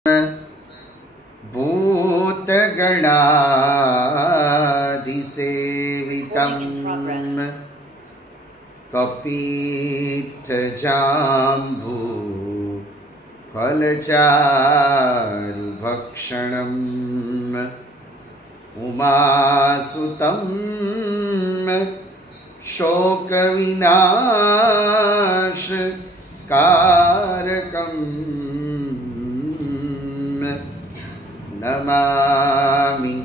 भूतगणादिसेवितं कपीठजाम्बू फलचारुभक्षणम् उमासुतं शोकविनाशकारकम् नमामि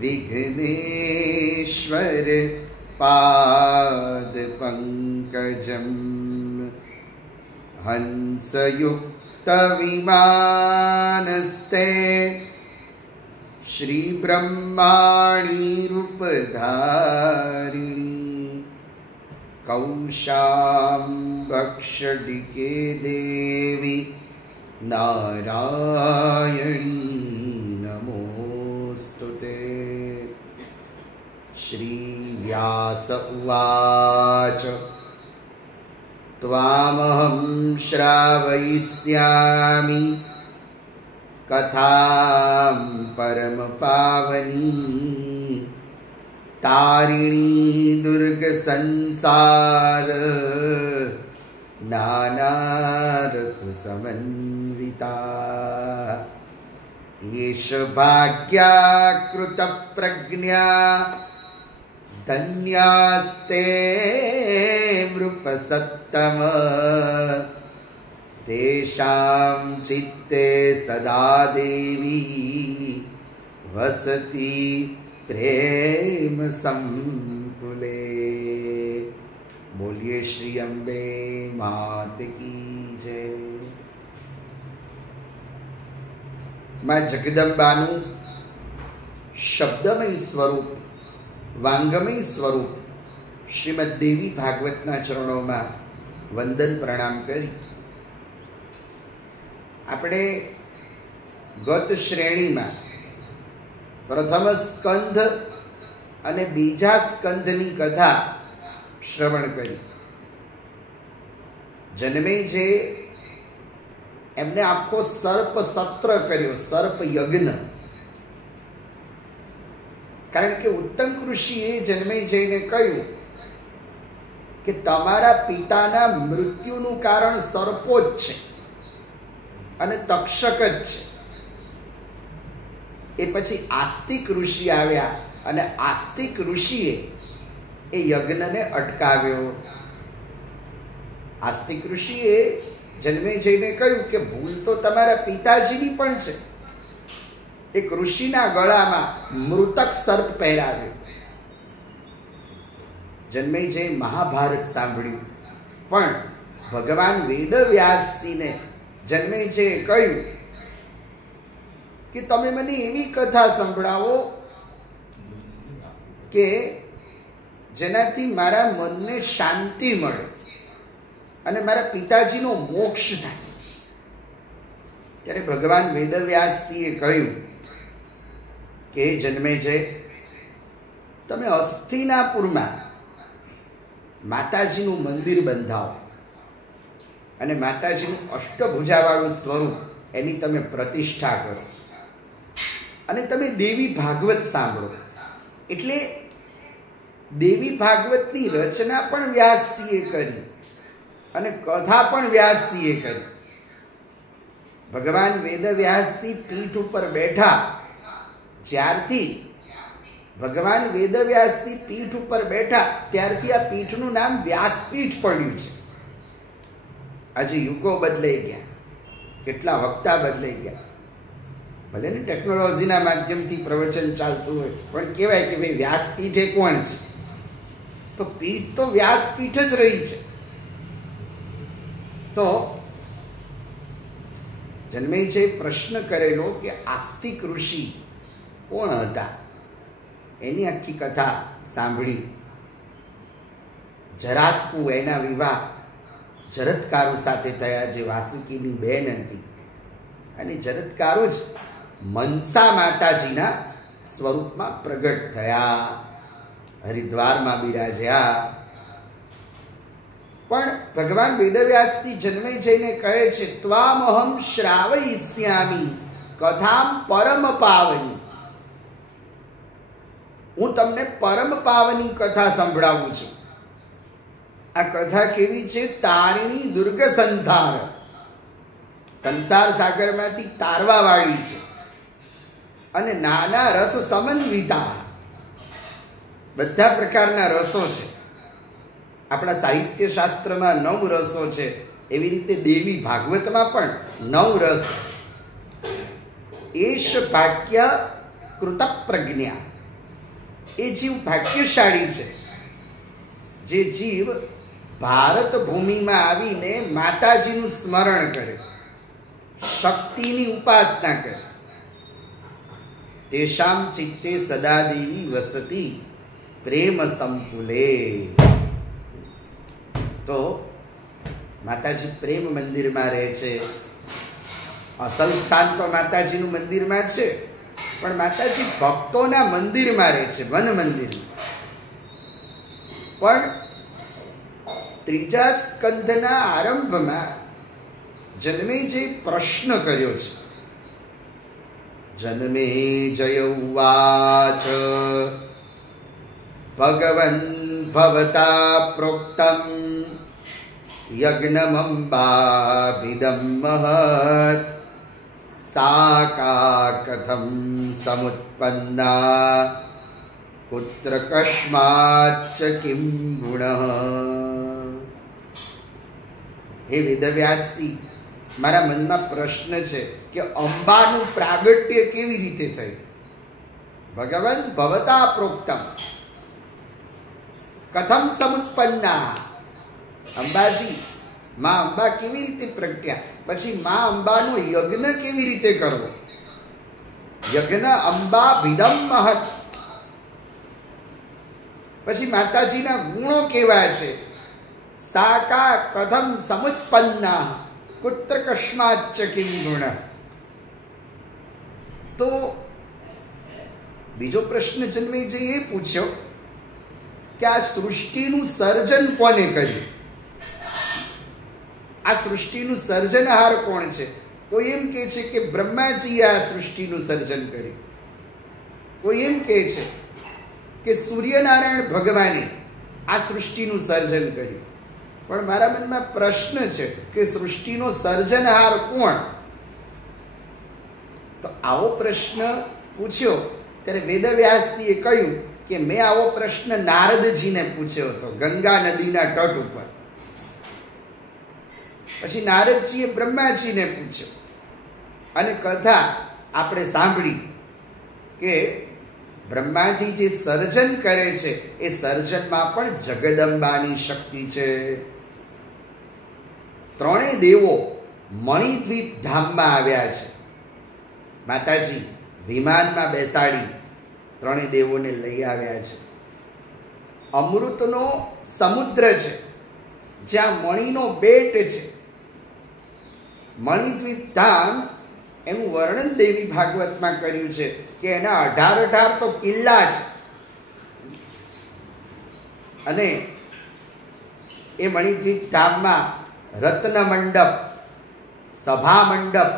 विघ्नेश्वर पादपङ्कजम् हंसयुक्तविमानस्ते श्रीब्रह्माणी रूपधारिणी कौशाम्बक्षडिके देवी नारायणी नमोस्तुते। श्रीव्यास उवाच त्वामहं श्रावयिष्यामि कथां परमपावनी तारिणी दुर्गसंसार नानारससमन्विता। एष भाग्याकृतप्रज्ञा धन्यास्ते नृपसत्तम तेषां चित्ते सदा देवी वसति प्रेम संकुले। बोलिए श्री अम्बे मात की जय। मां जगदंबानु शब्दमय स्वरूप वांगमय स्वरूप श्रीमद देवी भागवतना चरणों में वंदन प्रणाम करी। આપણે ગત શ્રેણીમાં પ્રથમ સ્કંધ અને બીજા સ્કંધની કથા શ્રવણ કરી. જન્મેજય એમને આખો સર્પ સત્ર કર્યો, સર્પ યજ્ઞ. કારણ કે ઉત્તમ ઋષિએ જન્મેજયને કહ્યું કે તમારા પિતાના મૃત્યુનું કારણ સર્પો જ છે અને તક્ષક જ છે. એ પછી આસ્તિક ઋષિ આવ્યા અને આસ્તિક ઋષિએ એ યજ્ઞને અટકાવ્યો. આસ્તિક ઋષિએ જન્મેજયને કહ્યું કે ભૂલ તો તમારા પિતાજીની પણ છે. એક ઋષિના ગળામાં મૃતક સર્પ પહેરાવ્યો. જન્મેજય મહાભારત સાંભળ્યું, પણ ભગવાન વેદવ્યાસજીને જન્મેજયે કહ્યું કે તમે મને એવી કથા સંભળાવો કે જેનાથી મારા મનને શાંતિ મળે અને મારા પિતાજીનો મોક્ષ થાય. ત્યારે ભગવાન વેદવ્યાસજીએ કહ્યું કે જન્મેજય, તમે હસ્તિનાપુરમાં માતાજીનું મંદિર બંધાવો અને માતાજીનું અષ્ટભુજાવાળું સ્વરૂપ એની તમે પ્રતિષ્ઠા કરો અને તમે દેવી ભાગવત સાંભળો. એટલે દેવી ભાગવતની રચના પણ વ્યાસજીએ કરી અને કથા પણ વ્યાસજીએ કરી. ભગવાન વેદવ્યાસજી પીઠ ઉપર બેઠા, જ્યારથી ભગવાન વેદવ્યાસજી પીઠ ઉપર બેઠા ત્યારથી આ પીઠનું નામ વ્યાસપીઠ પડ્યું છે. આજે યુગો બદલાઈ ગયા, કેટલા વક્તા બદલાઈ ગયા. ભલે ને ટેકનોલોજીના માધ્યમથી પ્રવચન ચાલતું હોય, પણ કહેવાય કે ભાઈ વ્યાસપીઠ એ કોણ છે? તો પીઠ તો વ્યાસપીઠ જ રહી છે. તો જન્મેજય પ્રશ્ન કરેલો કે આસ્તિક ઋષિ કોણ હતા, એની આખી કથા સાંભળી. જરાતકુ એના વિવાહ જરત્કારુ સાથે થયા, જે વાસુકીની બહેન હતી. અને જરત્કારુ જ મનસા માતાજીના સ્વરૂપમાં પ્રગટ થયા, હરિદ્વારમાં બિરાજ્યા. પણ ભગવાન વેદવ્યાસજી જન્મેજયને કહે છે, ત્વામહમ શ્રાવયિષ્યામિ કથામ પરમ પાવની, હું તમને પરમ પાવની કથા સંભળાવું છું. આ કથા કેવી છે? તારિણી દુર્ગ સંસાર, સંસાર સાગરમાંથી તારવા વાળી છે. અને નાના રસ સમન્વિતા, બધા પ્રકારના રસો છે. આપણા સાહિત્ય શાસ્ત્રમાં 9 રસો છે, એવી રીતે દેવી ભાગવતમાં પણ 9 રસ છે. એશ ભાગ્ય કૃત પ્રજ્ઞા, એ જીવ ભાગ્યશાળી છે જે જીવ ભારત ભૂમિમાં આવીને માતાજીનું સ્મરણ કરે, શક્તિની ઉપાસના કરે. તેષામ ચિત્તે સદા દેવી વસતી પ્રેમ સંકુલે. તો માતાજી પ્રેમ મંદિરમાં રહે છે. અસલ સ્થાન તો માતાજીનું મંદિરમાં છે, પણ માતાજી ભક્તોના મંદિરમાં રહે છે, વન મંદિરમાં. પણ ત્રીજા સ્કંધના આરંભમાં જન્મે જે પ્રશ્ન કર્યો છે, જન્મે જય ઉવાચ ભગવન ભવતા પ્રોક્તમ યજ્ઞમંબાભિદમ મહત સા કા કથમ સમુત્પન્ના પુત્ર કસ્માચ્ચ કિમ ગુણઃ. હે વેદવ્યાસજી, મારા મનમાં પ્રશ્ન છે કે અંબાનું પ્રાગટ્ય કેવી રીતે થયું? ભગવન ભવતા પ્રોક્તમ કથમ સમુત્પન્ના, અંબાજી, માં અંબા કેવી રીતે પ્રગટ્યા? પછી માં અંબાનો યજ્ઞ કેવી રીતે કરવો? યજ્ઞ અંબા ભિદમ મહત, પછી માતાજીના ગુણો કેવા છે? સાકા કથમ સમુત્પન્ના પુત્ર કસ્માચ્ચ કિમ ગુણ. તો બીજો પ્રશ્ન જન્મે છે એ પૂછ્યો કે આ સૃષ્ટિનું સર્જન કોને કર્યું? આ સૃષ્ટિનું સર્જનહાર કોણ છે? કોઈ એમ કહે છે કે બ્રહ્માજીએ આ સૃષ્ટિનું સર્જન કર્યું, કોઈ એમ કહે છે કે સૂર્યનારાયણ ભગવાને આ સૃષ્ટિનું સર્જન કર્યું. પણ મારા મનમાં પ્રશ્ન છે કે સૃષ્ટિનો સર્જનહાર કોણ? તો આવો પ્રશ્ન પૂછ્યો ત્યારે વેદવ્યાસજીએ કહ્યું કે મેં આવો પ્રશ્ન નારદજીને પૂછ્યો હતો ગંગા નદીના તટ ઉપર. પછી નારદજીએ બ્રહ્માજીને પૂછ્યો અને કથા આપણે સાંભળી કે બ્રહ્માજી જે સર્જન કરે છે એ સર્જનમાં પણ જગદંબાની શક્તિ છે. ત્રણેય દેવો મણિદ્વીપ ધામમાં આવ્યા છે. માતાજી વિમાનમાં બેસાડી ત્રણેય દેવોને લઈ આવ્યા છે. અમૃતનો સમુદ્ર છે જ્યાં મણિનો બેટ છે, મણિદ્વીપ ધામ, એનું વર્ણન દેવી ભાગવતમાં કર્યું છે કે એના 18 તો કિલ્લા છે. અને એ મણિદ્વીપ ધામમાં રત્ન મંડપ, સભા મંડપ,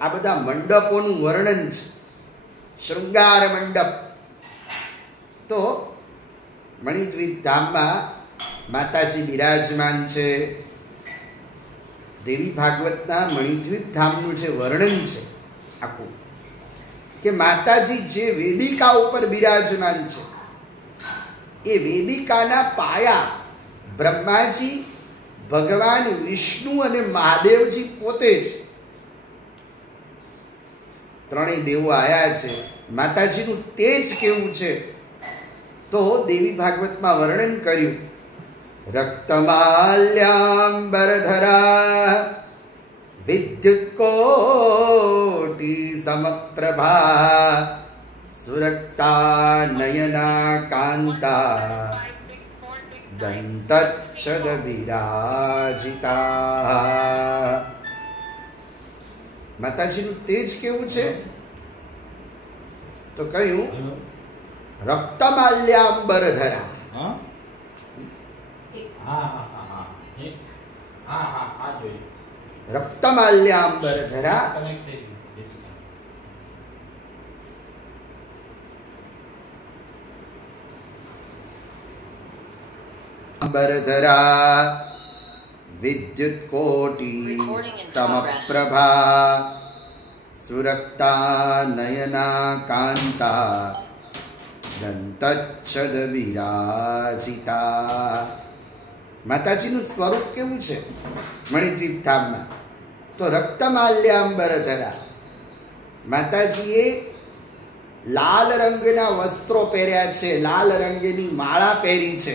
આ બધા મંડપોનું વર્ણન છે. શૃંગાર મંડપ. તો મણિદ્વીપ ધામમાં માતાજી બિરાજમાન છે. દેવી ભાગવતના મણિદ્વીપ ધામનું જે વર્ણન છે આખું, કે માતાજી જે વેદિકા ઉપર બિરાજમાન છે એ વેદિકાના પાયા બ્રહ્માજી, ભગવાન વિષ્ણુ અને મહાદેવજી પોતે છે. ત્રણેય દેવો આયા છે. માતાજીનું તેજ કેવું છે તો દેવી ભાગવતમાં વર્ણન કર્યું. રક્તમાલ્યાંબરધરા વિદ્યુત્કોટિ સમપ્રભા સુરક્તા નયના કાંતા દંતચ્છદ વિરાજિતા. માતાજીનું તેજ કેવું છે તો કહ્યું રક્તમાલ્યાંબરધરા. રક્તમાલ્યાંબરધરા અંબરધરા વિદ્યુત કોટી સમપ્રભા સુરક્તા નયના કાંતા દંતચ્છદ વિરાજિતા. માતાજીનું સ્વરૂપ કેવું છે મણિદ્વીપ ધામમાં? તો રક્તમાલ્યાંબરધરા, માતાજીએ લાલ રંગના વસ્ત્રો પહેર્યા છે, લાલ રંગની માળા પહેરી છે,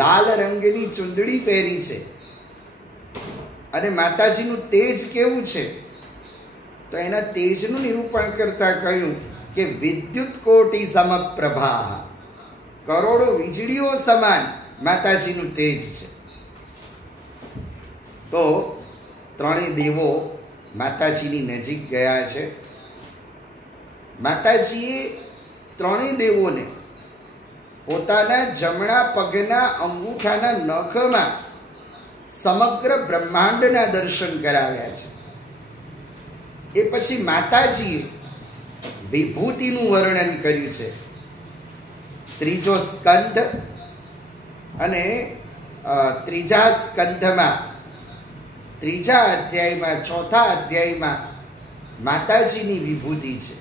લાલ રંગની ચુંદડી પહેરી છે. અને માતાજીનું તેજ કેવું છે? તો એના તેજનું નિરૂપણ કરતા કહ્યું કે વિદ્યુત કોટી સમપ્રભા, કરોડો વીજળીઓ સમાન માતાજીનું તેજ છે. તો ત્રણેય દેવો માતાજીની નજીક ગયા છે. માતાજીએ ત્રણેય દેવોને પોતાના જમણા પગના અંગૂઠાના નખમાં સમગ્ર બ્રહ્માંડના દર્શન કરાવ્યા છે. એ પછી માતાજીએ વિભૂતિનું વર્ણન કર્યું છે. ત્રીજો સ્કંધ અને ત્રીજા સ્કંધમાં, ત્રીજા અધ્યાયમાં, ચોથા અધ્યાયમાં માતાજીની વિભૂતિ છે.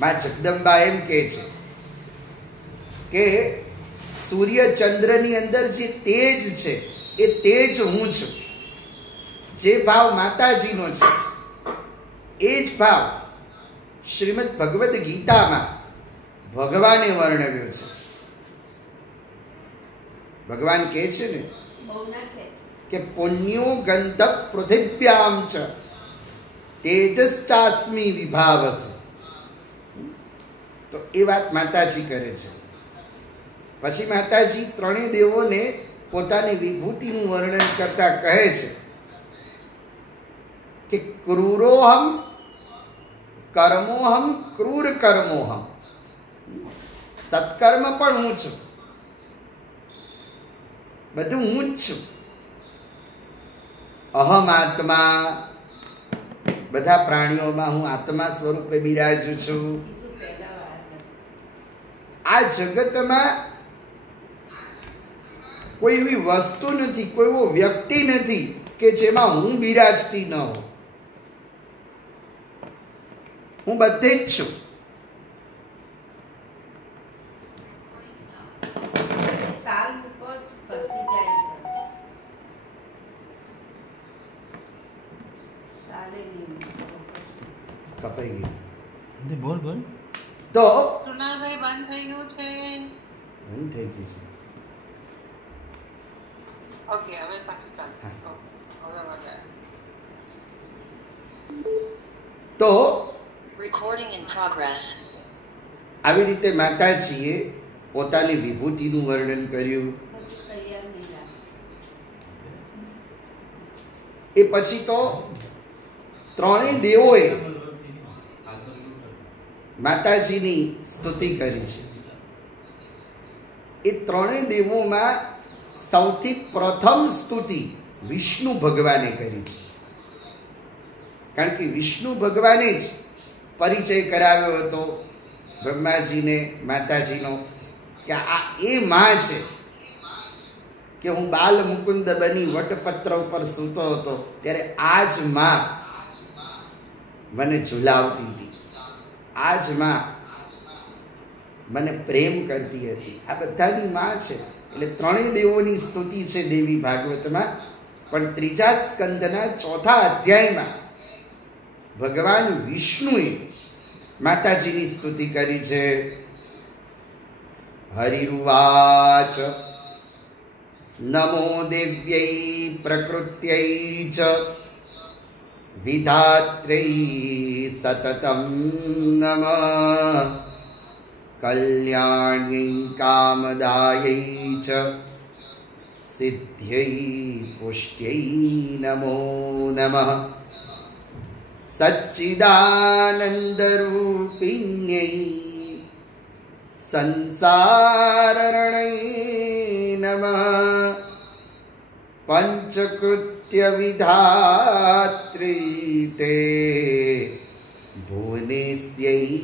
માં જગદંબા એમ કહે છે કે સૂર્ય ચંદ્રની અંદર જે તેજ છે એ તેજ હું છું. જે ભાવ માતાજીનો છે એ જ ભાવ શ્રીમદ ભગવદ્ ગીતામાં ભગવાને વર્ણવ્યો છે. ભગવાન કહે છે ને કે પુણ્યો ગંધ પૃથિવ્યામ ચ તેજશ્ચાસ્મિ વિભાવસ. તો એ વાત માતાજી કરે છે. પછી માતાજી ત્રણેય દેવોને પોતાની વિભૂતિનું વર્ણન કરતા કહે છે કે ક્રૂરોહમ કર્મોહમ ક્રૂર કર્મોહમ. સત્કર્મ પણ હું છું, બધું હું જ છું. અહમ આત્મા, બધા પ્રાણીઓમાં હું આત્મા સ્વરૂપે બિરાજું છું. આ જગતમાં કોઈ એવી વસ્તુ નથી, કોઈ એવો વ્યક્તિ નથી કે જેમાં હું બિરાજતી ન હોઉં. હું બધે જ છું. કપાઈ ગયું. બોલ બોલ. તો કૃણાલભાઈ બંધ થઈ ગયું છે. બંધ થઈ ગયું છે. ઓકે, હવે પાછું ચાલુ. તો રેકોર્ડિંગ ઇન પ્રોગ્રેસ. આવી રીતે માતાજીએ પોતાની વિભૂતિનું વર્ણન કર્યું. એ પછી તો ત્રણેય દેવોએ માતાજીની સ્તુતિ કરી છે. એ ત્રણેય દેવોમાં સૌથી પ્રથમ સ્તુતિ વિષ્ણુ ભગવાને કરી છે. કારણ કે વિષ્ણુ ભગવાને જ પરિચય કરાવ્યો હતો બ્રહ્માજીને માતાજીનો કે આ એ માં છે કે હું બાલ મુકુંદ બની વટપત્ર ઉપર સૂતો હતો ત્યારે આ જ માં મને ઝુલાવતી હતી, આ જ માં મને પ્રેમ કરતી હતી. આ બધાની માં છે. એટલે ત્રણેય દેવોની સ્તુતિ છે દેવી ભાગવતમાં. પણ ત્રીજા સ્કંદના ચોથા અધ્યાયમાં ભગવાન વિષ્ણુએ માતાજીની સ્તુતિ કરી છે. હરિરુવાચ નમો દેવ્યૈ પ્રકૃત્યૈ ચ વિધાત્રૈ સતતમ નમઃ કલ્યાણ્યૈ કામદાયૈ ચ સિદ્ધ્યૈ પુષ્ટ્યૈ નમો નમઃ સચ્ચિદાનંદરૂપિણ્યૈ સંસારરણૈ નમઃ પંચકૃત્ય વિધાત્રી તે ભુવનેશ્યૈ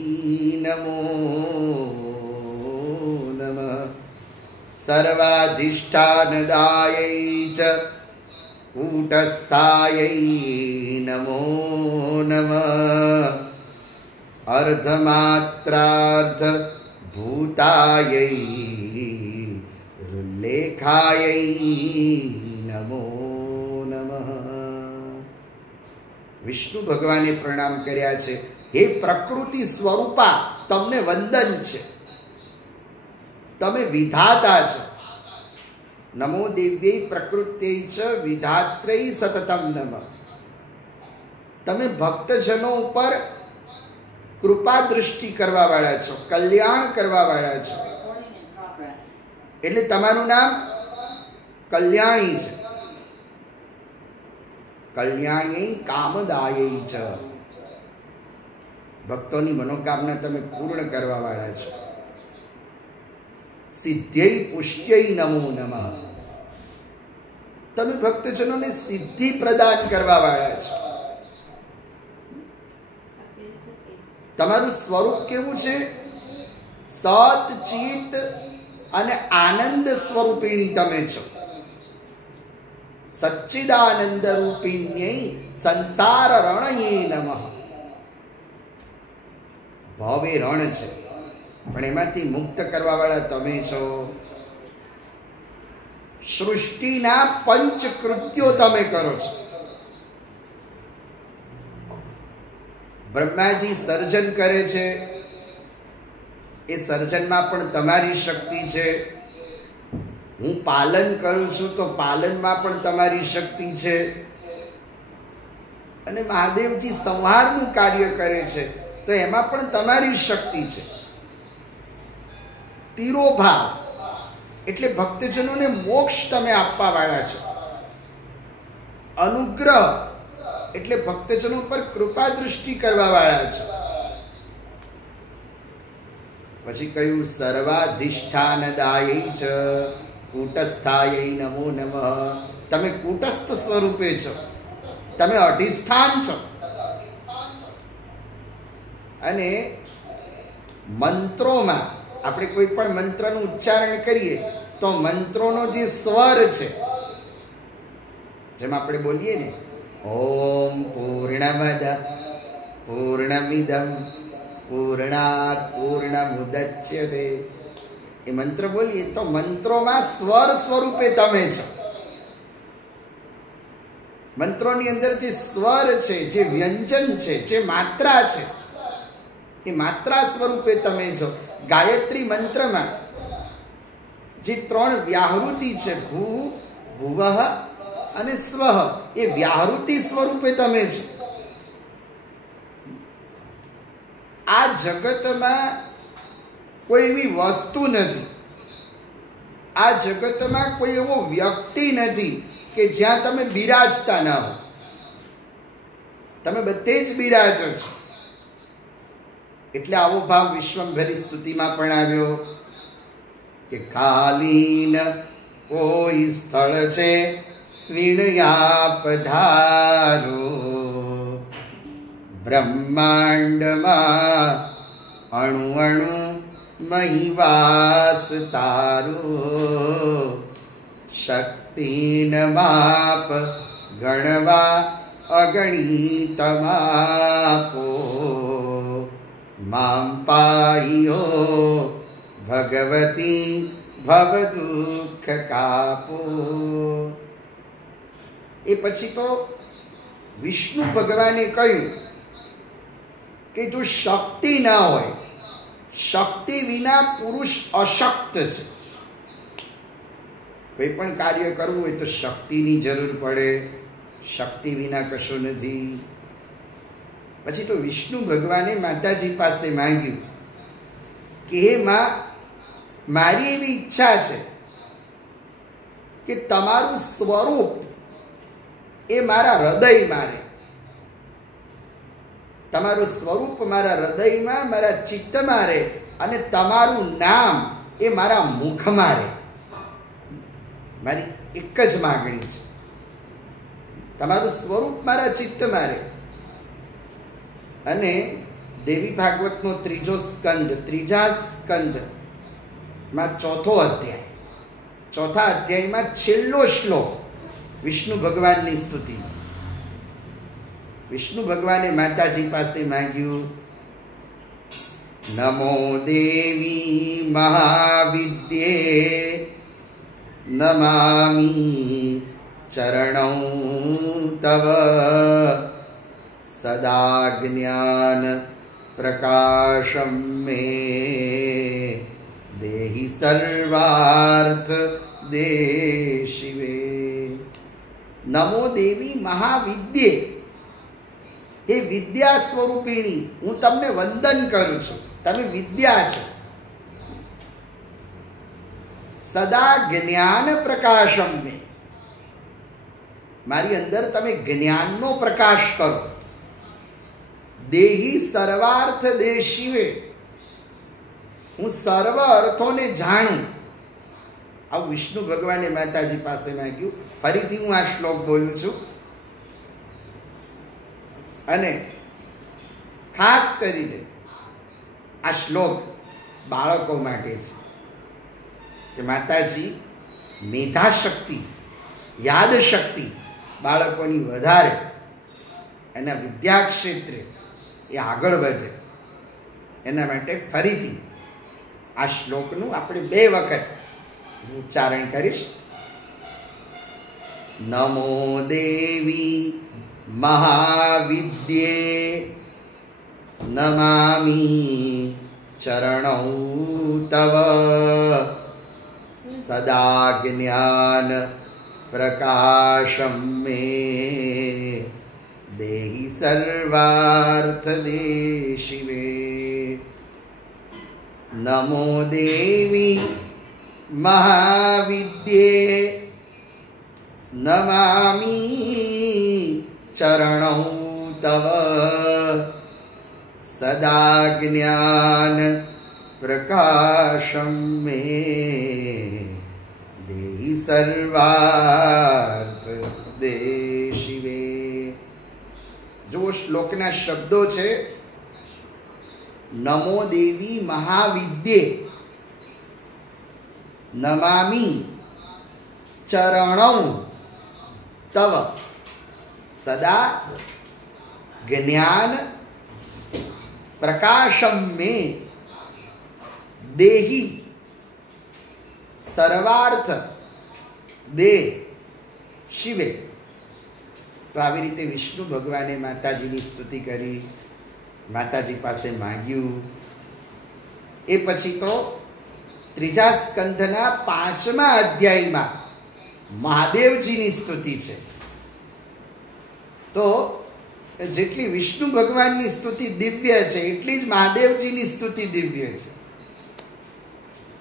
નમો નમઃ સર્વાધિષ્ઠાનદાયૈ ચ કૂટસ્થાયૈ નમો નમઃ અર્ધમાત્રાર્ધ ભૂતાયૈ લેખાયૈ નમો નમઃ. વિષ્ણુ ભગવાને પ્રણામ કર્યા છે. હે પ્રકૃતિ સ્વરૂપા, તમને વંદન છે, તમે વિધાતા છો. નમો દેવ્યૈ પ્રકૃત્યૈ ચ વિધાત્રૈ સતતમ નમઃ. તમે ભક્તજનો ઉપર કૃપા દૃષ્ટિ કરવા વાળા છો, કલ્યાણ કરવા વાળા છો. એટલે તમારું નામ કલ્યાણી છે. કલ્યાણી કામદાયૈ ચ. ભક્તોની મનોકામના તમે પૂર્ણ કરવા વાળા છો. સિદ્ધ્યૈ પુષ્ટ્યૈ નમો નમઃ. તમે ભક્તજનોને સિદ્ધિ પ્રદાન કરવા વાળા છો. તમારું સ્વરૂપ કેવું છે? સત ચિત અને આનંદ સ્વરૂપિણી તમે છો. સચ્ચિદાનંદ રૂપિણ્યૈ સંસાર રણયે નમઃ. ભવ એ રણ છે, પણ એમાંથી મુક્ત કરવા વાળા તમે છો. સૃષ્ટિના પંચ કૃત્યો તમે કરો છો. બ્રહ્માજી સર્જન કરે છે, એ સર્જનમાં પણ તમારી શક્તિ છે. હું પાલન કરું છું તો પાલનમાં પણ તમારી શક્તિ છે. અને મહાદેવજી સંહારનું કાર્ય કરે છે તો એમાં પણ તમારી શક્તિ છે. તિરોભાવ એટલે ભક્તજનોને મોક્ષ તમે આપવા વાળા છો. અનુગ્રહ એટલે ભક્તજનો પર કૃપા દૃષ્ટિ કરવા વાળા છો. પછી કહ્યું સર્વાધિષ્ઠાનદાયૈ ચ કૂટસ્થાયૈ નમો નમઃ. તમે કૂટસ્થ સ્વરૂપે છો, તમે અધિષ્ઠાન છો. અને મંત્રોમાં આપણે કોઈ પણ મંત્રનું ઉચ્ચારણ કરીએ તો મંત્રોનો જે સ્વર છે, જેમ આપણે બોલીએ ને ઓમ પૂર્ણમદ પૂર્ણમિદમ પૂર્ણાત પૂર્ણમુદચ્યતે, એ મંત્ર બોલીએ તો મંત્રોમાં સ્વર સ્વરૂપે તમે છો. મંત્રોની અંદર જે સ્વર છે, જે વ્યંજન છે, જે માત્રા છે, એ માત્રા સ્વરૂપે તમે છો. ગાયત્રી મંત્રમાં જે ત્રણ વ્યાહૃતિ છે, ભૂ ભુવઃ અને સ્વઃ, એ વ્યાહૃતિ સ્વરૂપે તમે છો. આ જગતમાં કોઈ એવી વસ્તુ નથી, આ જગતમાં કોઈ એવો વ્યક્તિ નથી કે જ્યાં તમે બિરાજતા ના હો. તમે બધે જ બિરાજો છો. એટલે આવો ભાવ વિશ્વંભરી સ્તુતિમાં પણ આવ્યો કે ખાલીન કોઈ સ્થળ છે વિણયા પધારો, બ્રહ્માંડમાં અણુ અણુ મહિવાસ તારો, શક્તિન માપ ગણવા અગણિત માપો, મામ પાયો ભગવતી ભવ દુઃખ કાપો. એ પછી તો વિષ્ણુ ભગવાને કહ્યું કે જો શક્તિ ના હોય, શક્તિ વિના પુરુષ અશક્ત છે. કોઈ પણ કાર્ય કરવું હોય તો શક્તિની જરૂર પડે, શક્તિ વિના કશું નથી. પછી તો વિષ્ણુ ભગવાને માતાજી પાસે માંગ્યું કે હે માં, મારી એવી ઈચ્છા છે કે તમારું સ્વરૂપ એ મારા હૃદયમાં રહે. તમારું સ્વરૂપ મારા હૃદયમાં, મારા ચિત્તમાં રહે, અને તમારું નામ એ મારા મુખમાં રહે. મારી એક જ માગણી છે, તમારું સ્વરૂપ મારા ચિત્તમાં રહે. અને દેવી ભાગવતનો ત્રીજો સ્કંદ, ત્રીજા સ્કંદ માં ચોથો અધ્યાય, ચોથા અધ્યાયમાં છેલ્લો શ્લોક વિષ્ણુ ભગવાનની સ્તુતિ. વિષ્ણુ ભગવાને માતાજી પાસે માંગ્યું, નમો દેવી મહાવિદ્યે નમામિ ચરણૌ તવ સદા જ્ઞાન પ્રકાશમ મે દેહી સર્વાર્થ દેશિવે. નમો દેવી મહાવિદ્યે, હે વિદ્યા સ્વરૂપિણી, હું તમને વંદન કરું છું, તમે વિદ્યા છો. સદા જ્ઞાન પ્રકાશમ મે, મારી અંદર તમે જ્ઞાનનો પ્રકાશ કરો. દેહી સર્વાર્થ દેશિવે, હું સર્વ અર્થોને જાણું. આવું વિષ્ણુ ભગવાને માતાજી પાસે માંગ્યું. ફરીથી હું આ શ્લોક બોલું છું, અને ખાસ કરીને આ શ્લોક બાળકો માટે છે કે માતાજી મેધાશક્તિ, યાદ શક્તિ બાળકોની વધારે, એના વિદ્યા ક્ષેત્રે એ આગળ વધે, એના માટે ફરીથી આ શ્લોકનું આપણે 2 વખત ઉચ્ચારણ કરીશ. નમો દેવી મહાવિદ્યે નમામિ ચરણૌ તવ સદા જ્ઞાન પ્રકાશમ મે દેહી સર્વાર્થ દેશિવે. નમો દેવી મહાવિદ્યે નમામિ ચરણૌ તવ સદા જ્ઞાન પ્રકાશમ મે દેહી સર્વાર્થ દેશિવે. જો શ્લોકના શબ્દો છે, નમો દેવી મહાવિદ્યે નમામિ ચરણૌ તવ સદા જ્ઞાન પ્રકાશમ મે દેહી સર્વાર્થ દે શિવે. તો આવી રીતે વિષ્ણુ ભગવાને માતાજીની સ્તુતિ કરી, માતાજી પાસે માંગ્યું. એ પછી તો 3જા સ્કંધના 5મા અધ્યાયમાં મહાદેવજીની સ્તુતિ છે. તો જેટલી વિષ્ણુ ભગવાનની સ્તુતિ દિવ્ય છે, એટલી જ મહાદેવજીની સ્તુતિ દિવ્ય છે.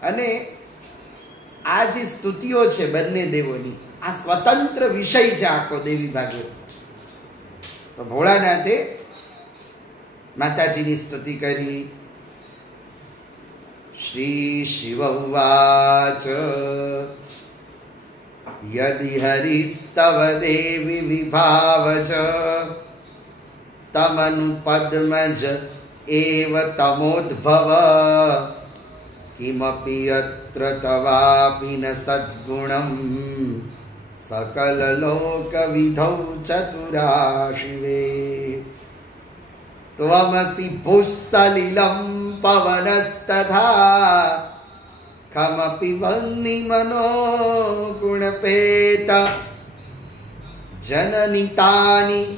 અને આ જે સ્તુતિઓ છે બંને દેવોની, આ સ્વતંત્ર વિષય છે આખો દેવી ભાગવત. તો ભોળાનાથે માતાજીની સ્તુતિ કરી. શ્રી શિવ ઉવાચ યદિ હરિસ્તવ દેવી વિભાવજ તમનુ પદ્મજ એવ તમોદ્ભવ કિમપિ યત્ર તવાપિ ન સદ્ગુણમ સકલ લોક વિધૌ ચતુરાશિવે. ત્વમસી ભુસ્સલિલમ પવનસ્તથા ખમપિ વહ્નિ મનો ગુણપેત જનની તાની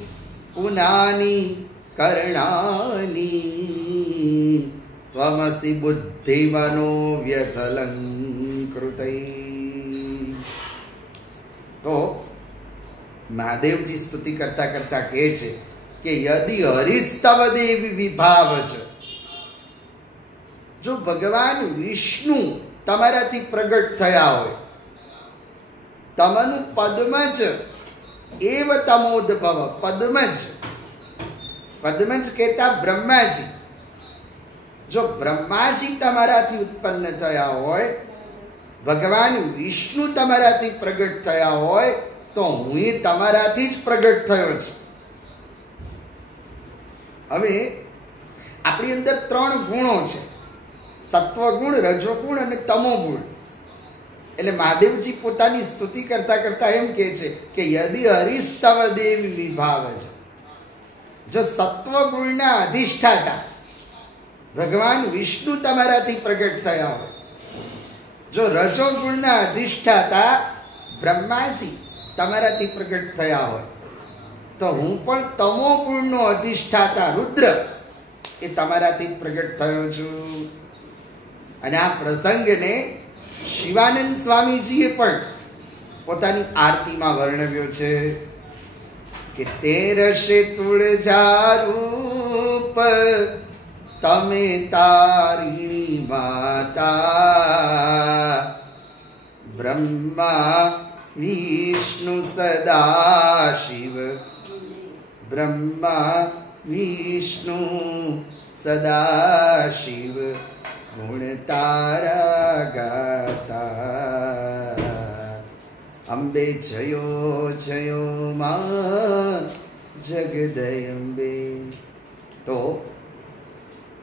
પુનાની કર્ણાની ત્વમસી બુદ્ધિ મનો વ્યથલંકૃતૈ. તો મહાદેવજી સ્તુતિ કરતા કરતા કહે છે કે યદિ હરિસ્તવ દેવી વિભાવ છે, જો ભગવાન વિષ્ણુ તમારાથી પ્રગટ થયા હોય, તમનું પદ્મજ એવ તમોદ્ભવ, પદ્મજ, પદ્મજ કહેતા બ્રહ્માજી, જો બ્રહ્માજી તમારાથી ઉત્પન્ન થયા હોય, ભગવાન વિષ્ણુ તમારાથી પ્રગટ થયા હોય, તો હું એ તમારાથી જ પ્રગટ થયો છું. હવે આપણી અંદર 3 ગુણો છે, સત્વગુણ, રજોગુણ અને તમોગુણ. એટલે મહાદેવજી પોતાની સ્તુતિ કરતા કરતા એમ કહે છે કે યદિ હરિસ્તવ દેવી વિભાવ, જો સત્વ ગુણના અધિષ્ઠાતા ભગવાન વિષ્ણુ તમારાથી પ્રગટ થયા હોય, જો રજોગુણના અધિષ્ઠાતા બ્રહ્માજી તમારાથી પ્રગટ થયા હોય, તો હું પણ તમો ગુણનો અધિષ્ઠાતા રુદ્ર એ તમારાથી પ્રગટ થયો છું. અને આ પ્રસંગને શિવાનંદ સ્વામીજીએ પણ પોતાની આરતીમાં વર્ણવ્યો છે કે તેરશે તુળજા રૂપ તમે તારી માતા, બ્રહ્મા વિષ્ણુ સદા શિવ, બ્રહ્મા વિષ્ણુ સદા શિવ, ગુણ તારા ગાતા. અંબે જયો જયો માં જગદયંબે. તો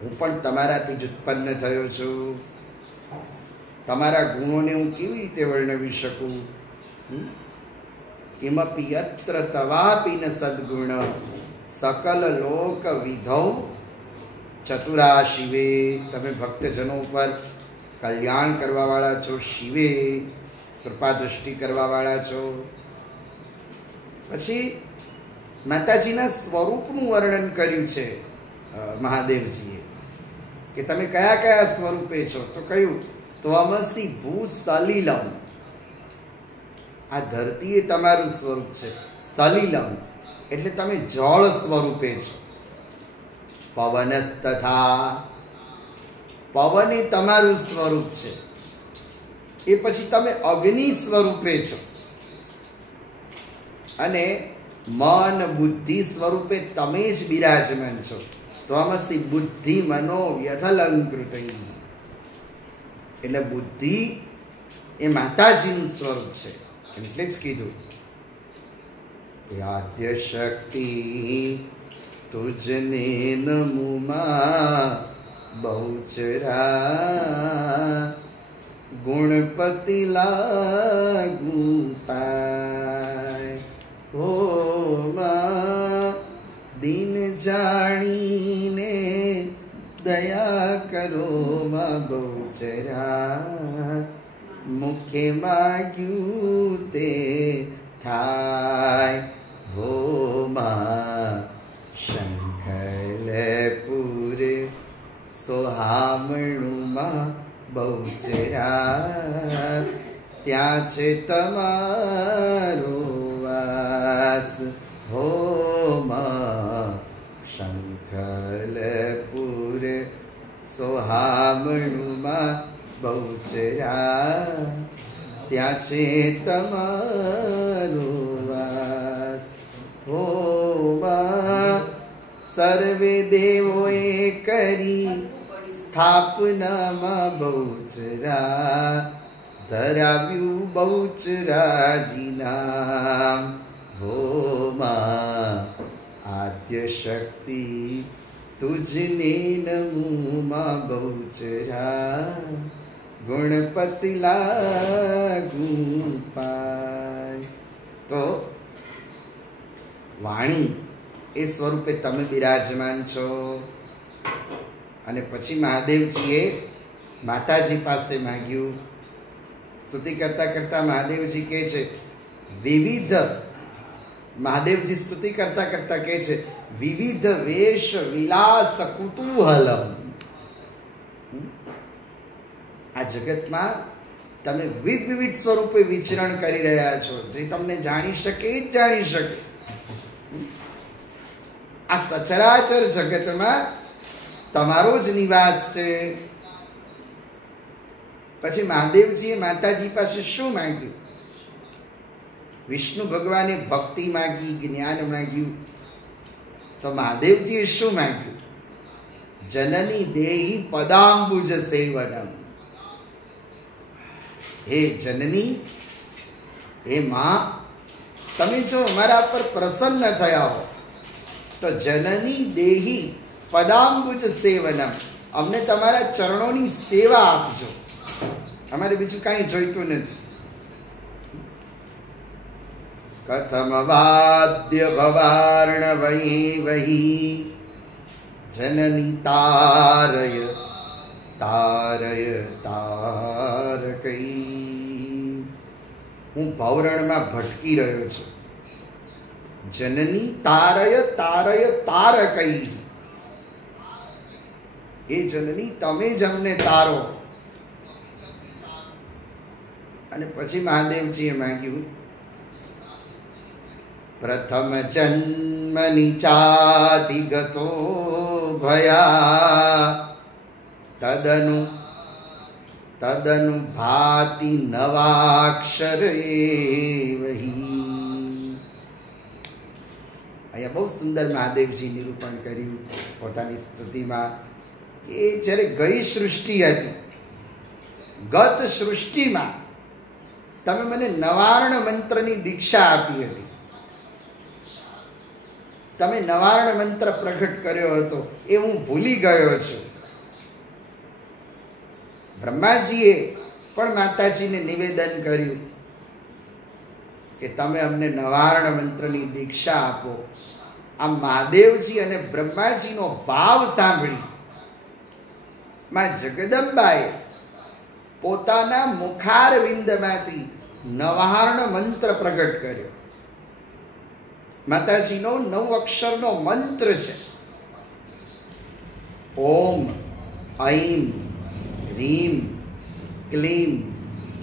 હું પણ તમારાથી જ ઉત્પન્ન થયો છું. તમારા ગુણોને હું કેવી રીતે વર્ણવી શકું? કિમપી યત્ર તવાપી ન સદ્ગુણ સકલ લોક વિધૌ ચતુરા શિવે. તમે ભક્તજનો ઉપર કલ્યાણ કરવાવાળા છો, શિવે કૃપા દૃષ્ટિ કરવાવાળા છો. પછી માતાજીના સ્વરૂપનું વર્ણન કર્યું છે મહાદેવજીએ કે તમે કયા કયા સ્વરૂપે છો. તો કહ્યું ત્વમસી ભૂ સલિલમ, આ ધરતી એ તમારું સ્વરૂપ છે. સલિલમ એટલે તમે જળ સ્વરૂપે છો. પવનસ્તથા, પવન એ તમારું સ્વરૂપ છે. એ પછી તમે અગ્નિ સ્વરૂપે છો. અને મન બુદ્ધિ સ્વરૂપે તમે જ બિરાજમાન છો. ત્વમસી બુદ્ધિ મનો વ્યથલંકૃત. એટલે બુદ્ધિ એ માતાજીનું સ્વરૂપ છે. એટલે જ કીધું આદ્ય શક્તિ તુજને નમુમાં બહુચરા, ગુણપતિ લાગુ પાય. હો મા દિન જાણીને દયા કરો માં બહુચરા, મુખે માગ્યું તે થાય. હો મા શંખલપુર સોહામણુમાં બહુચરા, ત્યાં છે તમારો વાસ. હો મા શંખલપુર સોહામણુમાં બહુચરા, ત્યાં છે તમારો વાસ. હો મા સર્વે દેવોએ કરી સ્થાપનામાં બહુચરા, ધરાવ્યું બહુચરાજી નામ. હો મા આદ્ય શક્તિ તુજને નમુમાં બહુચરા, ગુણપતિ લાગુ પાય. તો વાણી એ સ્વરૂપે તમે બિરાજમાન છો. અને પછી મહાદેવજીએ માતાજી પાસે માંગ્યું. સ્તુતિ કરતા કરતા મહાદેવજી કહે છે વિવિધ, મહાદેવજી સ્તુતિ કરતા કરતા કહે છે વિવિધ વેશ વિલાસ કુતૂહલમ. આ જગતમાં તમે વિવિધ સ્વરૂપે વિચરણ કરી રહ્યા છો. જે તમને જાણી શકે એ જ જાણી શકે. આ સચરાચર જગતમાં તમારો જ નિવાસ છે. પછી મહાદેવજીએ માતાજી પાસે શું માંગ્યું? વિષ્ણુ ભગવાને ભક્તિ માંગી, જ્ઞાન માંગ્યું. તો મહાદેવજીએ શું માંગ્યું? જનની દેહી પદાંબુજ સેવનમ. હે જનની, હે માં, તમે જો અમારા પર પ્રસન્ન થયા હો તો જનની દેહી પદાંબુજ સેવનમ, અમને તમારા ચરણોની સેવા આપજો. અમારે બીજું કાંઈ જોઈતું નથી. કથમ વાદ્ય ભવાર્ણવૈ વહી જનની તારય તારય તારકૈ. હું ભવરણમાં ભટકી રહ્યો છું. જનની તારય તારય તારકૈ. એ જનની તમે જ અમને તારો. અને પછી મહાદેવજીએ માંગ્યું, પ્રથમ જન્મની ચાતિ ગતો ભયા તદનુ તદનુ ભાતિ નવાક્ષર વહી. અહીંયા બહુ સુંદર મહાદેવજી નિરૂપણ કર્યું પોતાની સ્તુતિમાં કે જ્યારે ગઈ સૃષ્ટિ હતી, ગત સૃષ્ટિમાં તમે મને નવાર્ણ મંત્રની દીક્ષા આપી હતી. તમે નવાર્ણ મંત્ર પ્રગટ કર્યો હતો એ હું ભૂલી ગયો છું. બ્રહ્માજીએ પણ માતાજીને નિવેદન કર્યું કે તમે અમને નવાર્ણ મંત્રની દીક્ષા આપો. આ મહાદેવજી અને બ્રહ્માજીનો ભાવ સાંભળી માં જગદંબાએ પોતાના મુખારવિંદમાંથી નવાર્ણ મંત્ર પ્રગટ કર્યો. માતાજીનો 9 અક્ષરનો મંત્ર છે. ઓમ ઐમ રીમ ક્લીમ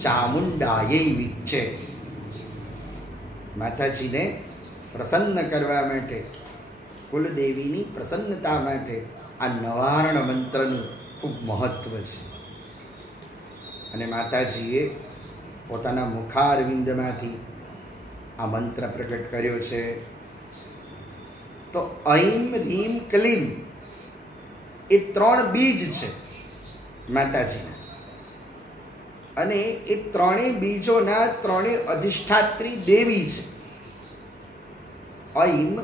ચામુંડાય વિચ્છે. માતાજીને પ્રસન્ન કરવા માટે, કુલદેવીની પ્રસન્નતા માટે આ નવાર્ણ મંત્રનું ખૂબ મહત્વ છે. અને માતાજીએ પોતાના મુખારવિંદમાંથી આ મંત્ર પ્રગટ કર્યો છે. તો ઐમ રીમ ક્લીમ એ 3 બીજ છે માતાજીના. અને એ 3 બીજોના 3 અધિષ્ઠાત્રી દેવી છે. ઐમ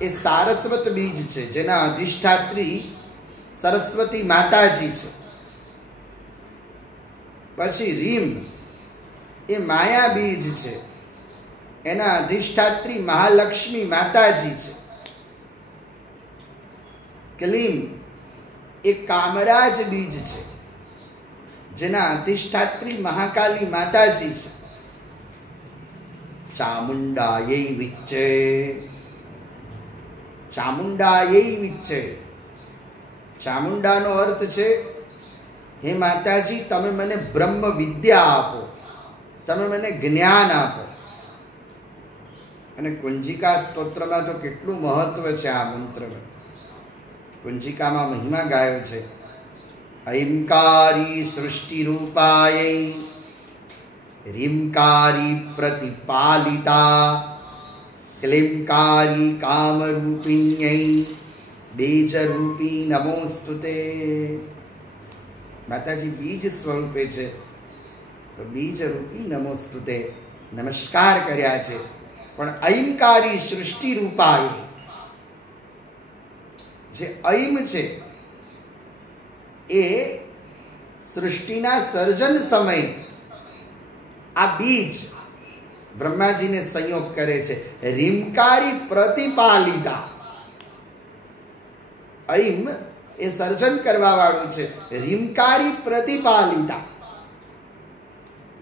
એ સારસ્વત બીજ છે, જેના અધિષ્ઠાત્રી સરસ્વતી માતાજી છે. પછી રીમ એ માયા બીજ છે, એના અધિષ્ઠાત્રી મહાલક્ષ્મી માતાજી છે. ક્લીમ એ કામરાજ બીજ છે, જેના અધિષ્ઠાત્રી મહાકાલી માતાજી છે. ચામુંડાય વિચ્ચે. ચામુંડાય વિચ્ચે. ચામુંડાનો અર્થ છે, હે માતાજી તમે મને બ્રહ્મ વિદ્યા આપો, તમે મને જ્ઞાન આપો. અને કુંજિકા સ્તોત્રમાં તો કેટલું મહત્વ છે આ મંત્રમાં. કુંજિકામાં મહિમા ગાયો છે, ઐંકારી સૃષ્ટિ રૂપાય રીમકારી પ્રતિપાલિતા ક્લીમકારી કામરૂપિણ્યૈ બીજરૂપી નમોસ્તુતે. માતાજી બીજ સ્વરૂપે છે, તો બીજરૂપી નમોસ્તુતે નમસ્કાર કર્યા છે. પણ ઐંકારી સૃષ્ટિ રૂપાય, જે ઐમ છે એ સૃષ્ટિના સર્જન સમયે આ બીજ બ્રહ્માજીને સંયોગ કરે છે. રીમકારી પ્રતિપાલિતા. ઐમ એ સર્જન કરવા વાળું છે. રીમકારી પ્રતિપાલિતા.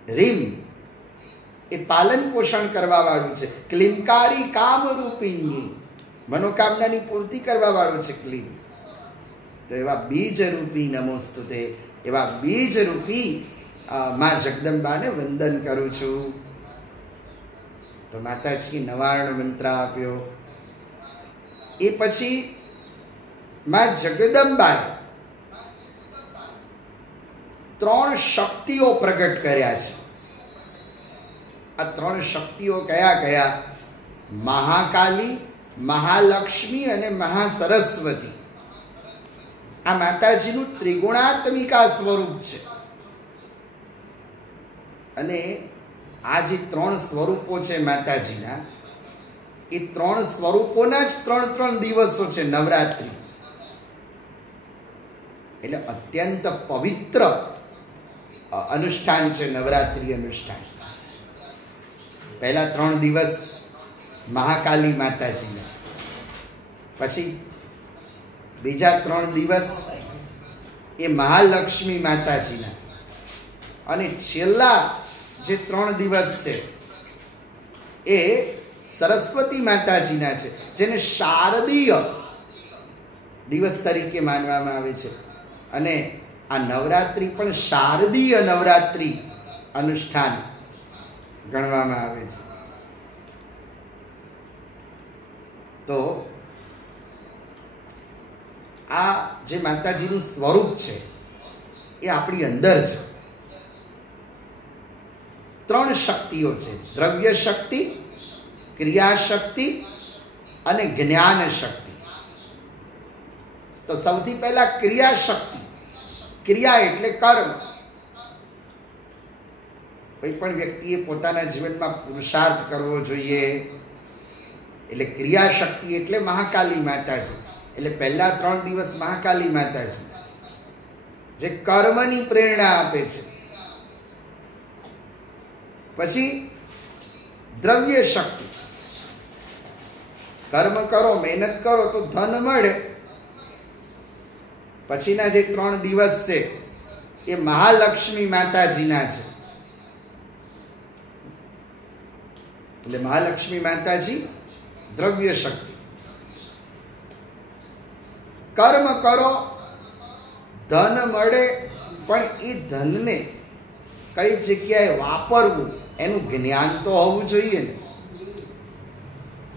રીમ એ પાલન પોષણ કરવા વાળું છે. ક્લીમકારી કામરૂપિણી, મનોકામનાની પૂર્તિ કરવા વાળું છે ક્લીમ. તો એવા બીજરૂપી નમોસ્તુતે, એવા બીજરૂપી માં જગદંબાને વંદન કરું છું. તો માતાજી નવાર્ણ મંત્ર આપ્યો. એ પછી માં જગદંબાએ 3 શક્તિઓ પ્રગટ કર્યા છે. આ 3 શક્તિઓ કયા કયા? મહાકાલી, મહાલક્ષ્મી અને મહાસરસ્વતી. આ માતાજીનું ત્રિગુણાત્મિકા સ્વરૂપ છે. અને આ જે 3 સ્વરૂપો છે માતાજીના, એ 3 સ્વરૂપોના જ 3 દિવસો છે નવરાત્રિ. એટલે અત્યંત પવિત્ર અનુષ્ઠાન છે નવરાત્રિ અનુષ્ઠાન. પહેલા 3 દિવસ મહાકાલી માતાજીના, પછી બીજા 3 દિવસ એ મહાલક્ષ્મી માતાજીના, અને છેલ્લા જે 3 દિવસ છે એ સરસ્વતી માતાજીના છે, જેને શારદીય દિવસ તરીકે માનવામાં આવે છે. અને આ નવરાત્રિ પણ શારદીય નવરાત્રિ અનુષ્ઠાન ગણવામાં આવે છે. તો આ જે માતાજીનું સ્વરૂપ છે એ આપણી અંદર છે. 3 શક્તિઓ છે: દ્રવ્ય શક્તિ, ક્રિયા શક્તિ અને જ્ઞાન શક્તિ. તો સૌથી પહેલા ક્રિયા શક્તિ. ક્રિયા એટલે કર્મ. કોઈ પણ વ્યક્તિએ પોતાના જીવનમાં પુરુષાર્થ કરવો જોઈએ, એટલે ક્રિયા શક્તિ એટલે મહાકાલી માતાજી. એટલે પહેલા 3 દિવસ મહાકાલી માતાજી જે કર્મની પ્રેરણા આપે છે. પછી દ્રવ્ય શક્તિ. કર્મ કરો, મહેનત કરો તો ધન મળે. પછીના જે 3 દિવસ છે એ મહાલક્ષ્મી માતાજીના છે. એટલે મહાલક્ષ્મી માતાજી દ્રવ્ય શક્તિ. કર્મ કરો, ધન મળે, પણ એ ધનને કઈ જગ્યાએ વાપરવું એનું જ્ઞાન તો હોવું જોઈએ ને.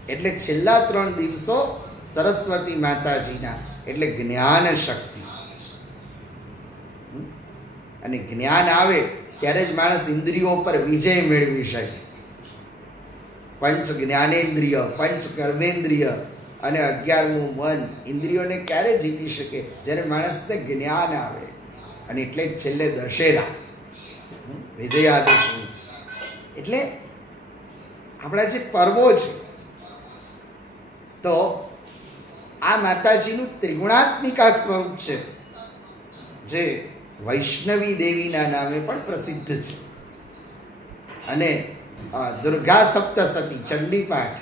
એટલે છેલ્લા 3 દિવસો સરસ્વતી માતાજીના, એટલે જ્ઞાન શક્તિ. અને જ્ઞાન આવે ત્યારે જ માણસ ઇન્દ્રિયો પર વિજય મેળવી શકે. પંચ જ્ઞાનેન્દ્રિય, પંચ કર્મેન્દ્રિય અને 11મું મન ઇન્દ્રિયોને ક્યારે જીતી શકે? જ્યારે માણસને જ્ઞાન આવે. અને એટલે જ છેલ્લે દશેરા, વિજયાદશમી. એટલે આપણા જે પર્વો છે, તો આ માતાજીનું ત્રિગુણાત્મિકા સ્વરૂપ છે, જે વૈષ્ણવી દેવીના નામે પણ પ્રસિદ્ધ છે. અને દુર્ગા સપ્તસતી ચંડી પાઠ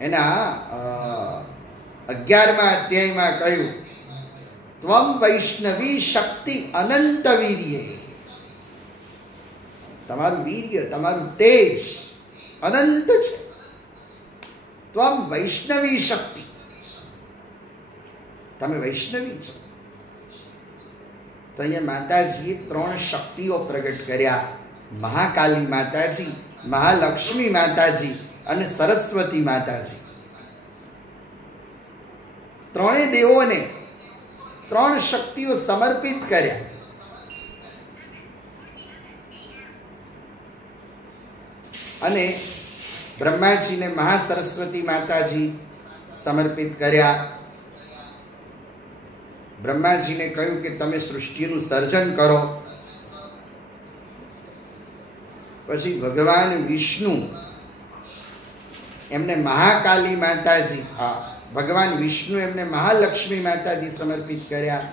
એના 11મા અધ્યાયમાં કહ્યું, ત્વમ વૈષ્ણવી શક્તિ અનંત વીર્ય. તમારું વીર્ય, તમારું તેજ અનંત છે. ત્વમ વૈષ્ણવી શક્તિ, તમે વૈષ્ણવી છો. તો અહીંયા માતાજીએ 3 શક્તિઓ પ્રગટ કર્યા: મહાકાલી માતાજી, મહાલક્ષ્મી માતાજી અને સરસ્વતી માતાજી. 3 દેવોને 3 શક્તિઓ સમર્પિત કર્યા. અને બ્રહ્માજીને મહાસરસ્વતી માતાજી સમર્પિત કર્યા. બ્રહ્માજીને કહ્યું કે તમે સૃષ્ટિનું સર્જન કરો. પછી ભગવાન વિષ્ણુ એમને મહાકાલી માતાજી, ભગવાન વિષ્ણુ એમને મહાલક્ષ્મી માતાજી સમર્પિત કર્યા.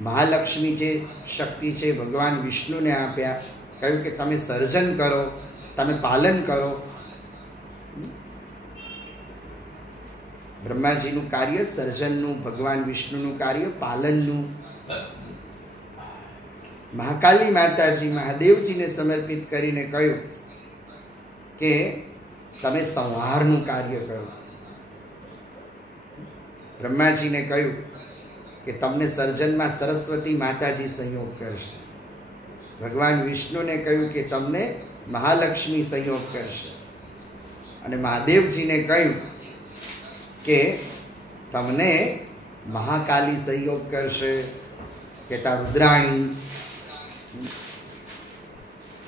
મહાલક્ષ્મી જે શક્તિ છે ભગવાન વિષ્ણુને આપ્યા. કહ્યું કે તમે સર્જન કરો, તમે પાલન કરો. બ્રહ્માજીનું કાર્ય સર્જનનું, ભગવાન વિષ્ણુનું કાર્ય પાલનનું. મહાકાલી માતાજી મહાદેવજીને સમર્પિત કરીને કહ્યું કે તમે સંહારનું કાર્ય કરો. બ્રહ્માજીને કહ્યું કે તમને સર્જનમાં સરસ્વતી માતાજી સહયોગ કરશે. ભગવાન વિષ્ણુને કહ્યું કે તમને મહાલક્ષ્મી સહયોગ કરશે. અને મહાદેવજીને કહ્યું કે તમને મહાકાલી સહયોગ કરશે, કે તા રુદ્રાણી.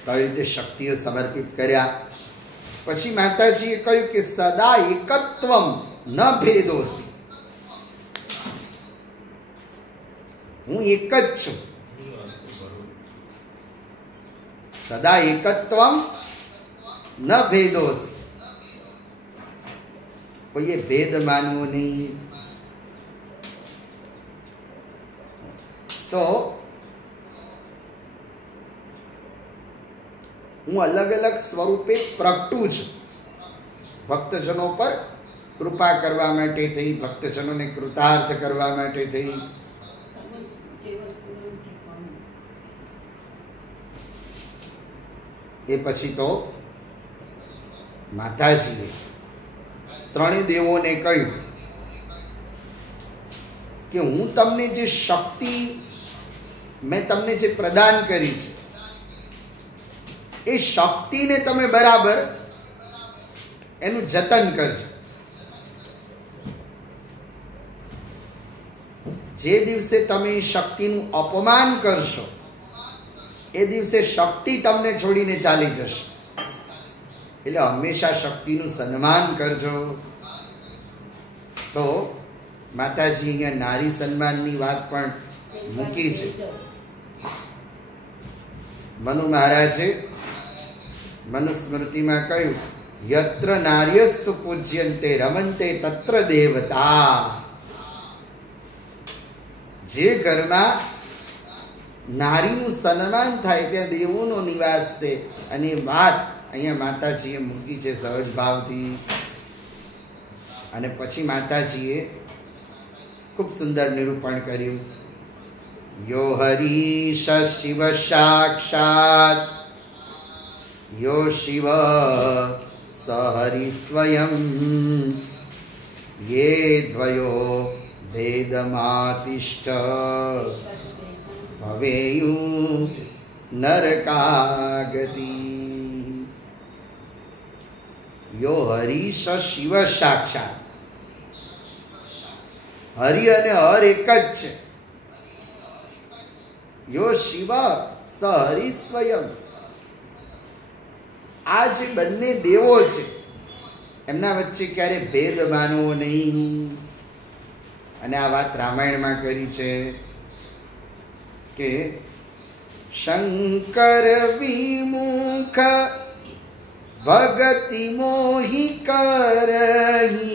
કઈ રીતે શક્તિઓ સમર્પિત કર્યા. પછી માતાજીએ કહ્યું કે સદા એકત્વમ ન ભેદોસી. હું એક જ છું. સદા એકત્વમ ન ભેદોસી. કોઈએ ભેદ માનવો નહીં. તો હું અલગ અલગ સ્વરૂપે પ્રગટું છું. ભક્તજનો પર કૃપા કરવા માટે થઈ, ભક્તજનોને કૃતાર્થ કરવા માટે થઈ. એ પછી તો માતાજીએ ત્રણેય દેવોને કહ્યું કે હું તમને જે શક્તિ મેં તમને જે પ્રદાન કરી છે એ શક્તિને તમે બરાબર એનું જતન કરજો. જે દિવસે તમે શક્તિનું અપમાન કરશો એ દિવસે શક્તિ તમને છોડીને ચાલી જશે. એટલે હંમેશા શક્તિનું સન્માન કરજો. તો માતાજી અહીંયા નારી સન્માનની વાત પણ મૂકી છે. મનુ મહારાજે મનુસ્મૃતિમાં કહ્યું, યત્ર નાર્યસ્તુ પૂજ્યંતે રમંતે તત્ર દેવતા. જે ઘરમાં નારીનું સન્માન થાય ત્યાં દેવોનો નિવાસ છે. અને વાત અહીંયા માતાજીએ મૂકી છે સહજ ભાવથી. અને પછી માતાજીએ ખૂબ સુંદર નિરૂપણ કર્યું. યો હરીશ શિવ સાક્ષાત યો શિવ સહરિ સ્વયં યે દ્વયો ભેદમાતિષ્ઠ ભવેયુ નરકાગતિ. યો હરીશ શિવ સાક્ષાત. હરિ અને હર એક જ છે. યો શિવ સ હરિ સ્વયં. આ જે બંને દેવો છે એમના વચ્ચે ક્યારે ભેદ માનવો નહીં. અને આ વાત રામાયણમાં કરી છે કે શંકર વિમુખ ભગતિ મોહી કરહી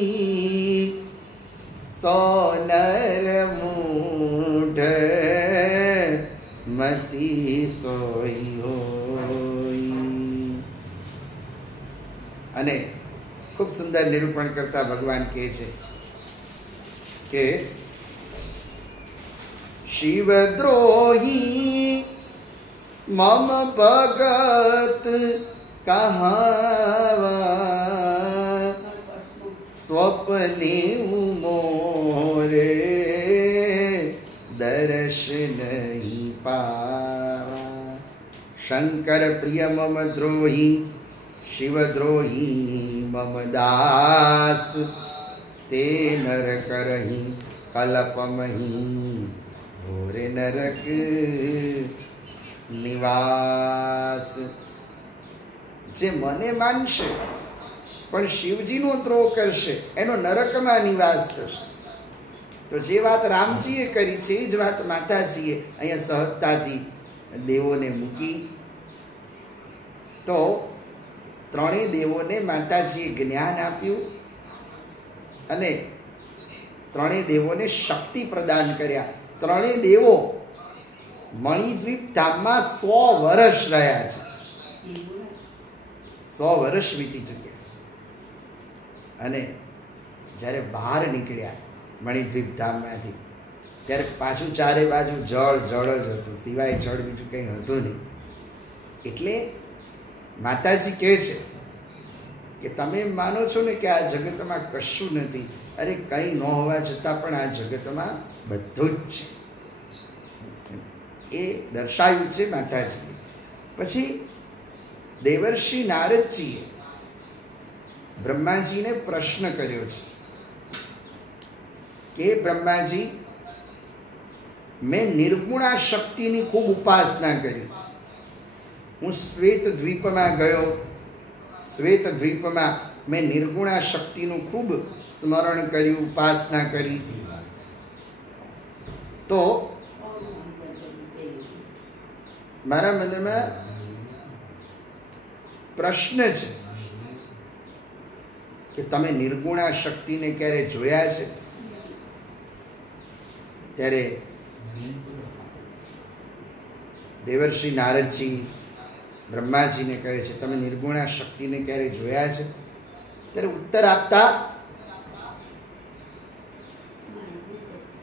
સોનર મૂઢ મતી સોઈ હોય. અને ખૂબ સુંદર નિરૂપણ કરતા ભગવાન કહે છે કે શિવદ્રોહી મમ ભગત કહાવા સ્વપ્ને મોરે દર્શ નહીં પાવા. શંકર પ્રિય મમ દ્રોહી શિવદ્રોહી મમ દાસ તે નર કરહી કલ્પમહી ઘોરે નરક નિવાસ. જે મને માનશે પણ શિવજીનો દ્રોહ કરશે એનો નરકમાં નિવાસ થશે. તો જે વાત રામજીએ કરી છે એ જ વાત માતાજીએ અહીંયા સહજતાથી દેવોને મૂકી. તો ત્રણેય દેવોને માતાજીએ જ્ઞાન આપ્યું અને ત્રણેય દેવોને શક્તિ પ્રદાન કર્યા. ત્રણેય દેવો મણિદ્વીપ ધામમાં 100 વર્ષ રહ્યા છે. 100 વર્ષ વીતી ચૂક્યા. અને જ્યારે બહાર નીકળ્યા મણિદ્વીપ ધામમાંથી ત્યારે પાછું ચારે બાજુ જળ જળ જ હતું, સિવાય જળ બીજું કંઈ હતું નહીં. એટલે માતાજી કહે છે કે તમે માનો છો ને કે આ જગતમાં કશું નથી. અરે કંઈ ન હોવા છતાં પણ આ જગતમાં બધું જ છે. એ દર્શાવ્યું છે માતાજીએ. પછી દેવર્ષિ નારદજીએ બ્રહ્માજીને પ્રશ્ન કર્યો છે કે બ્રહ્માજી, મેં નિર્ગુણા શક્તિની ખૂબ ઉપાસના કરી. હું શ્વેત દ્વીપમાં ગયો. શ્વેત દ્વીપમાં મેં નિર્ગુણા શક્તિનું ખૂબ સ્મરણ કર્યું, ઉપાસના કરી. તો મારા મનમાં પ્રશ્ન છે કે તમે નિર્ગુણા શક્તિને ક્યારે જોયા છે? ત્યારે દેવર્ષિ નારદજી બ્રહ્માજીને કહે છે, તમે નિર્ગુણા શક્તિને ક્યારે જોયા છે? ત્યારે ઉત્તર આપતા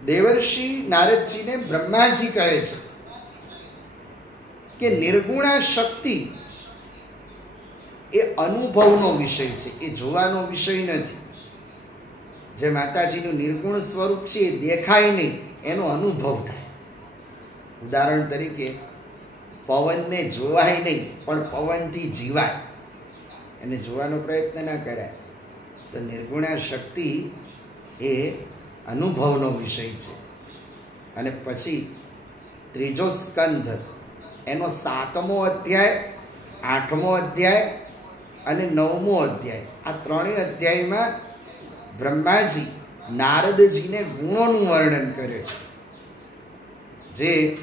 દેવર્ષિ નારદજીને બ્રહ્માજી કહે છે કે નિર્ગુણા શક્તિ એ અનુભવનો વિષય છે, એ જોવાનો વિષય નથી. જે માતાજીનું નિર્ગુણ સ્વરૂપ છે એ દેખાય નહીં, એનો અનુભવ થાય. ઉદાહરણ તરીકે પવનને જોવાય નહીં પણ પવનથી જીવાય, એને જોવાનો પ્રયત્ન ના કરાય. તો નિર્ગુણા શક્તિ એ અનુભવનો વિષય છે. અને પછી ત્રીજો સ્કંધ એનો 7મો અધ્યાય, 8મો અધ્યાય અને 9મો અધ્યાય, આ ત્રણેય અધ્યાયમાં બ્રહ્માજી નારદજીને ગુણોનું વર્ણન કરે છે. જે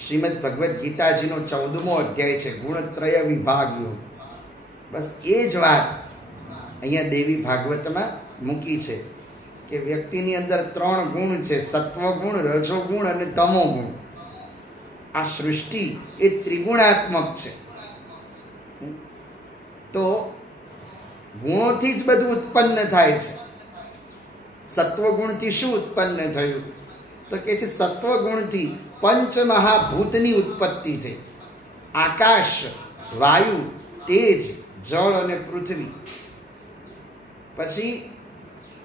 શ્રીમદ ભગવદ્ ગીતાજીનો 14મો અધ્યાય છે, ગુણત્રય વિભાગ યોગ. બસ એ જ વાત અહીંયા દેવી ભાગવતમાં મૂકી છે કે વ્યક્તિની અંદર 3 ગુણ છે, સત્વગુણ, રજોગુણ અને તમોગુણ. આ સૃષ્ટિ એ ત્રિગુણાત્મક છે. તો ગુણોથી જ બધું ઉત્પન્ન થાય છે. સત્વગુણથી શું ઉત્પન્ન થયું? તો કે છે સત્વગુણથી પંચમહાભૂતની ઉત્પત્તિ થઈ. આકાશ, વાયુ, તેજ, જળ અને પૃથ્વી. પછી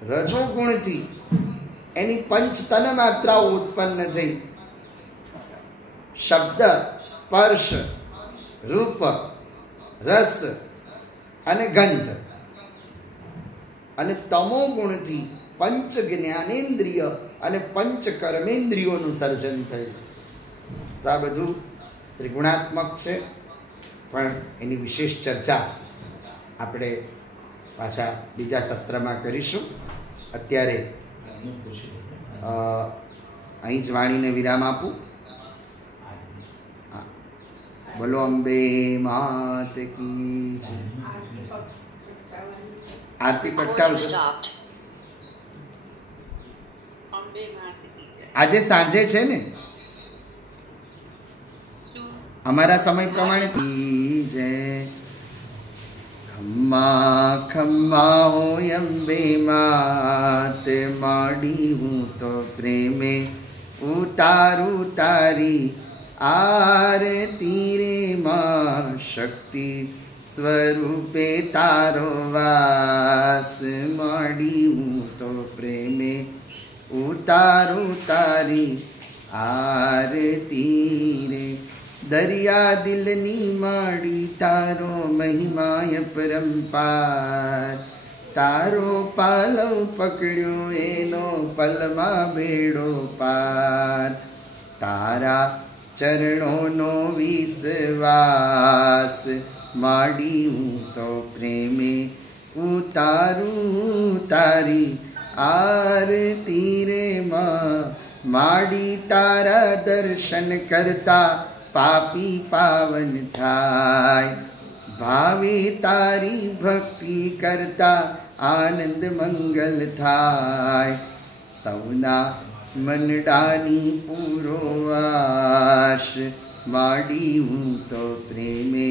રજોગુણથી એની પંચ તન્માત્રાઓ ઉત્પન્ન થઈ. શબ્દ, સ્પર્શ, રૂપ, રસ અને ગંધ. અને તમો ગુણથી પંચ જ્ઞાનેન્દ્રિય અને પંચ કર્મેન્દ્રિયોનું સર્જન થયું. તો આ બધું ત્રિગુણાત્મક છે, પણ એની વિશેષ ચર્ચા આપણે પાછા બીજા સત્રમાં કરીશું. અત્યારે અહીં જ વાણીને વિરામ આપું. બોલો અંબે માત કી જય. આરતી પ્રગટાવજો. આજે સાંજે છે ને, અમારા સમય પ્રમાણે જય. ખમ્મા ખમ્મા હોય અંબે માત, માંડી હું તો પ્રેમે ઉતારું તારી આરતી રે માં. શક્તિ સ્વરૂપે તારો વાસ, માંડી હું તો પ્રેમે ઉતારું તારી આરતી રે. દરિયા દિલની માડી તારો મહિમાય પરંપાર. તારો પાલવ પકડ્યો એનો પલમાં બેડો પાર. તારા ચરણોનો વિશ્વાસ, માંડી હું તો પ્રેમે ઉતારું તારી આરતી રે માં. માંડી તારા દર્શન કરતા પાપી પાવન થાય. ભાવે તારી ભક્તિ કરતા આનંદ મંગલ થાય. સૌના મનડાની પૂરો વાસ, માંડી હું તો પ્રેમે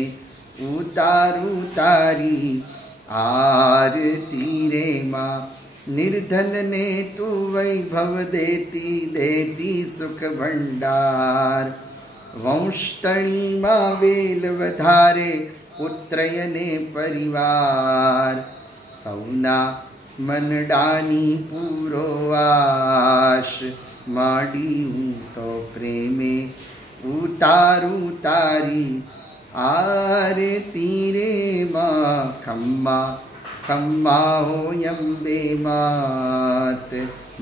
ઉતારું તારી આરતી રે માં. નિર્ધનને તું વૈભવ દેતી દેતી સુખ ભંડાર. વંશતણીમાં વેલ વધારે પુત્રયને પરિવાર. સૌના મનડાની પૂરો આશ, માંડી હું તો પ્રેમે ઉતારું તારી આરતી રે માં. ખમ્મા ખમ્મા હોય અંબે માત,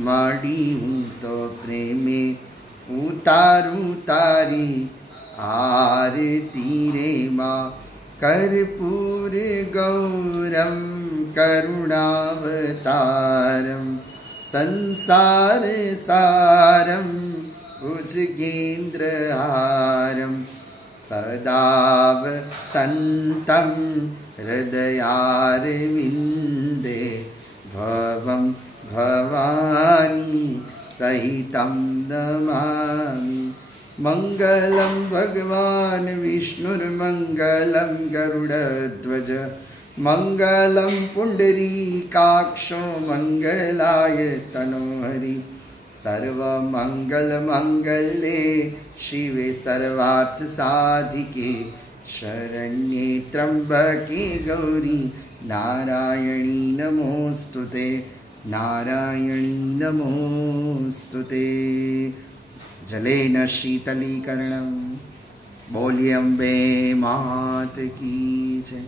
માંડી હું તો પ્રેમે ઉતારું તારી આરતી રે માં. કર્પૂર ગૌરમ કરુણાવતારમ, સંસાર સારમ ભુજગેન્દ્રહારમ. સદાવ સંતમ હૃદયારવિંદે, ભવમ ભવાની સહિતમ નમામિ. મંગલમ ભગવાન વિષ્ણુર્મંગલમ ગરુડધ્વજ મંગલમ પુંડરીકાક્ષો મંગલાય તનોહરિ સર્વમંગલમંગલે શિવે સર્વાર્થ સાધિકે શરણ્યે ત્રંબકે ગૌરી નારાયણી નમોસ્તુતે નારાયણી નમોસ્તુતે જલેન શીતલીકરણમ બોલ્યે અંબે માત કી જય.